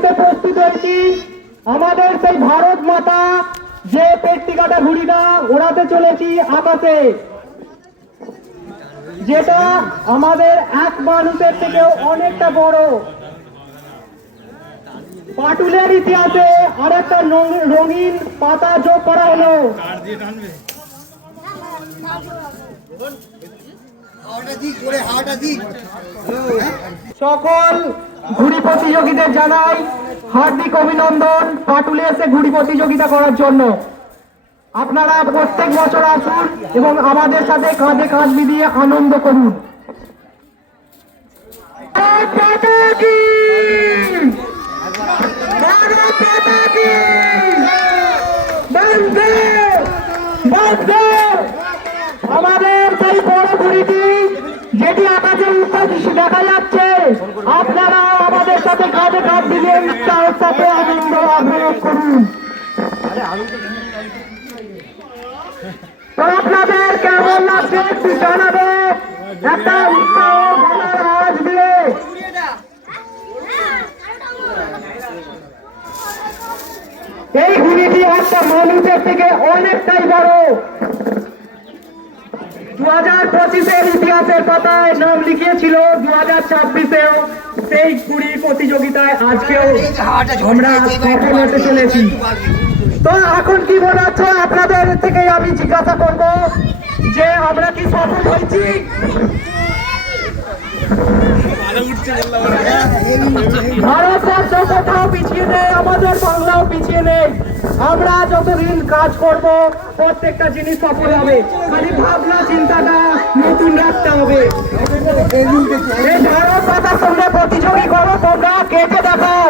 উড়তে প্রস্তুত হয়েছি। আমাদের সেই ভারত মাতা যে পেটটি কাটা ঘুড়িটা ওড়াতে চলেছি আকাশে, যেটা আমাদের এক মানুষের থেকেও অনেকটা বড়। পাটুলের ইতিহাসে আরেকটা রঙিন পাতা যোগ করা হলো। সকল ঘুড়ি প্রতিযোগীদের জানাই হার্দিক অভিনন্দন পাটুলে এসে ঘুড়ি প্রতিযোগিতা করার জন্য। আপনারা প্রত্যেক বছর আসুন এবং আমাদের সাথে কাঁধে কাঁধ মিলিয়ে আনন্দ করুন। আমাদের সেই বড় ঘুড়িটি যেটি আকাশে উঠতে দেখা যাচ্ছে, আপনারা আমাদের সাথে কাঁধে কাঁধ মিলিয়ে উৎসাহের সাথে আনন্দ আগ্রহ করুন। তো আপনাদের কেমন লাগছে একটু জানাবে একটা উৎসাহ আওয়াজ দিয়ে। এই ঘুড়িটি একটা মানুষের থেকে অনেকটাই বড়। 2025-এর ইতিহাসের পাতায় নাম লিখিয়েছিল, 2026-এও সেই ঘুড়ি প্রতিযোগিতায় আজকেও আমরা সফল হতে চলেছি। তো এখন কি মনে হচ্ছে আপনাদের থেকে আমি জিজ্ঞাসা করব যে আমরা কি সফল হয়েছি? ভারতবর্ষ কোথাও পিছিয়ে নেই, আমাদের বাংলাও পিছিয়ে নেই। আমরা যতদিন কাজ করব প্রত্যেকটা জিনিস সফল হবে। খালি ভাবনা চিন্তাটা নতুন রাখতে হবে। এই ভারত মাতার সঙ্গে প্রতিযোগী করো, তোমরা কেটে দেখাও।